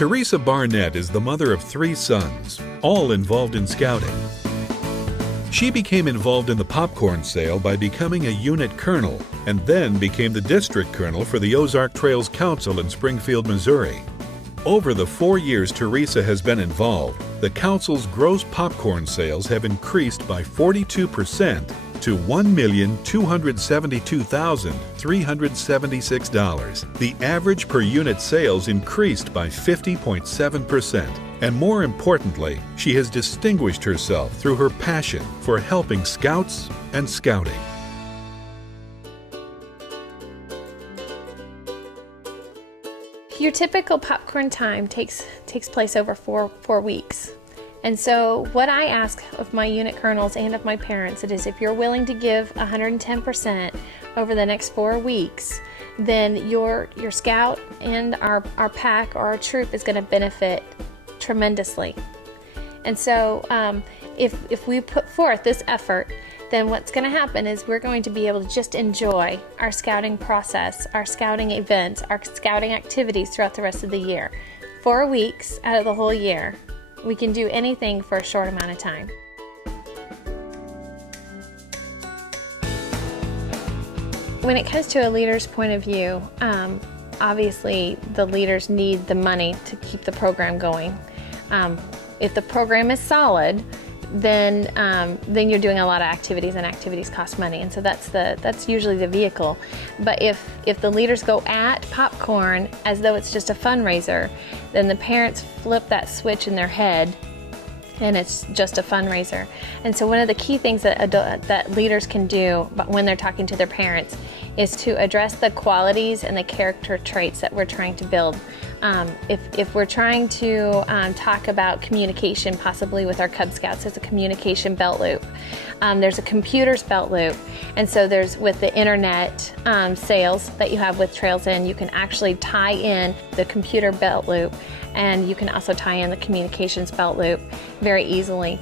Teresa Barnett is the mother of 3 sons, all involved in scouting. She became involved in the popcorn sale by becoming a unit colonel and then became the district colonel for the Ozark Trails Council in Springfield, Missouri. Over the 4 years Teresa has been involved, the council's gross popcorn sales have increased by 42% to $1,272,376. The average per unit sales increased by 50.7%. And more importantly, she has distinguished herself through her passion for helping scouts and scouting. Your typical popcorn time takes place over four weeks. And so what I ask of my unit colonels and of my parents, it is if you're willing to give 110% over the next 4 weeks, then your scout and our pack or our troop is going to benefit tremendously. And so if we put forth this effort, then what's going to happen is we're going to be able to just enjoy our scouting process, our scouting events, our scouting activities throughout the rest of the year. 4 weeks out of the whole year. We can do anything for a short amount of time. When it comes to a leader's point of view, obviously the leaders need the money to keep the program going. If the program is solid, then you're doing a lot of activities, and activities cost money, and so that's usually the vehicle. But if the leaders go at popcorn as though it's just a fundraiser, then the parents flip that switch in their head, and it's just a fundraiser. And so one of the key things that leaders can do when they're talking to their parents is to address the qualities and the character traits that we're trying to build. If we're trying to talk about communication, possibly with our Cub Scouts, there's a communication belt loop. There's a computers belt loop. And so there's with the internet sales that you have with Trails In, you can actually tie in the computer belt loop, and you can also tie in the communications belt loop very easily.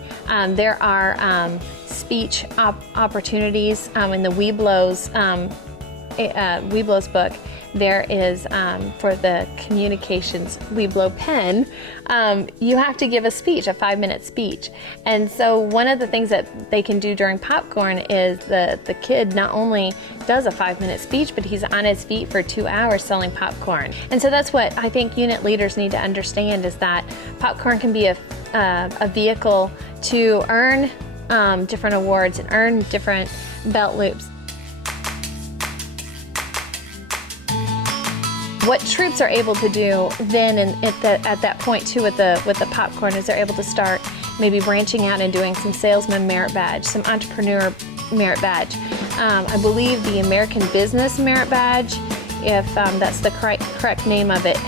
There are speech opportunities in the Weeblos book. There is, for the communications Weeblo pen, you have to give a speech, a 5-minute speech. And so one of the things that they can do during popcorn is the kid not only does a 5-minute speech, but he's on his feet for 2 hours selling popcorn. And so that's what I think unit leaders need to understand, is that popcorn can be a vehicle to earn different awards and earn different belt loops. What troops are able to do then at that point too with the popcorn is they're able to start maybe branching out and doing some salesman merit badge, some entrepreneur merit badge. I believe the American Business Merit Badge, if that's the correct name of it,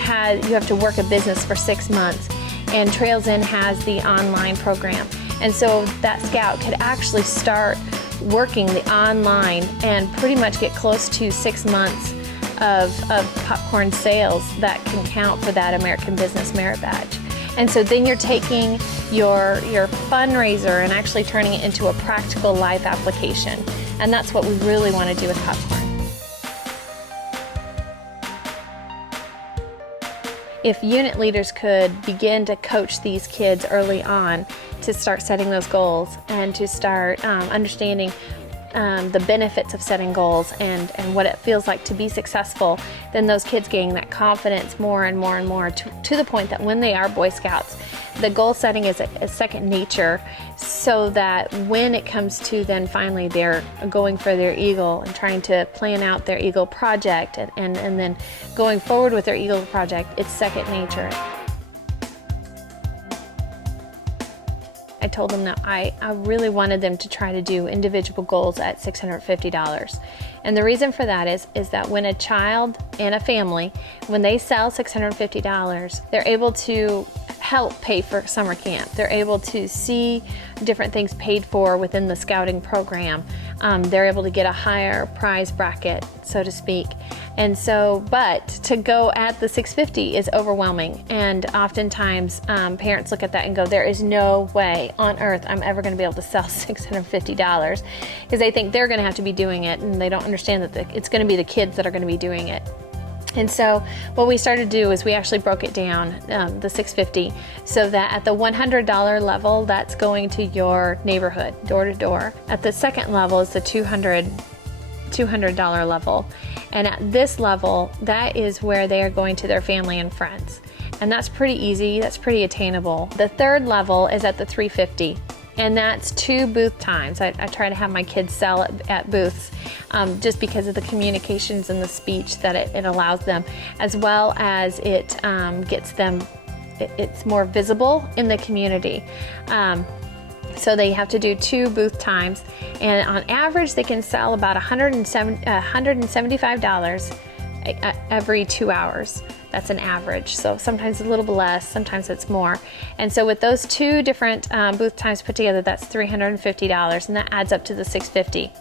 you have to work a business for 6 months, and Trails In has the online program. And so that scout could actually start working the online and pretty much get close to 6 months of popcorn sales that can count for that American Business Merit Badge. And so then you're taking your fundraiser and actually turning it into a practical life application. And that's what we really want to do with popcorn. If unit leaders could begin to coach these kids early on to start setting those goals and to start understanding the benefits of setting goals and what it feels like to be successful, then those kids gain that confidence more and more and more to the point that when they are Boy Scouts, the goal setting is a second nature, so that when it comes to then finally they're going for their Eagle and trying to plan out their Eagle project and then going forward with their Eagle project, it's second nature. I told them that I really wanted them to try to do individual goals at $650. And the reason for that is that when a child and a family, when they sell $650, they're able to help pay for summer camp. They're able to see different things paid for within the scouting program. They're able to get a higher prize bracket, so to speak. And so, but to go at the $650 is overwhelming. And oftentimes parents look at that and go, there is no way on earth I'm ever going to be able to sell $650, because they think they're going to have to be doing it, and they don't understand that it's going to be the kids that are going to be doing it. And so what we started to do is we actually broke it down, the $650, so that at the $100 level, that's going to your neighborhood, door to door. At the second level is the $200 level. And at this level, that is where they are going to their family and friends. And that's pretty easy, that's pretty attainable. The third level is at the $350. And that's 2 booth times. I try to have my kids sell at booths just because of the communications and the speech that it allows them, as well as it gets them, it's more visible in the community. So they have to do 2 booth times, and on average they can sell about $175 every 2 hours. That's an average. So sometimes a little bit less, sometimes it's more. And so with those 2 different booth times put together, that's $350, and that adds up to the $650.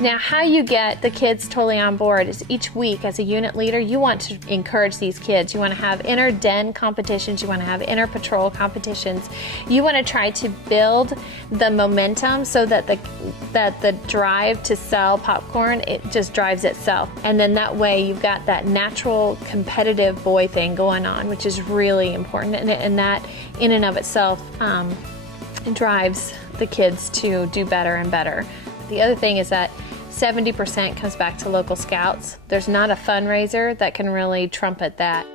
Now, how you get the kids totally on board is each week as a unit leader, you want to encourage these kids. You want to have inner den competitions. You want to have inner patrol competitions. You want to try to build the momentum so that the drive to sell popcorn, it just drives itself. And then that way you've got that natural competitive boy thing going on, which is really important. And that in and of itself drives the kids to do better and better. The other thing is that 70% comes back to local scouts. There's not a fundraiser that can really trumpet that.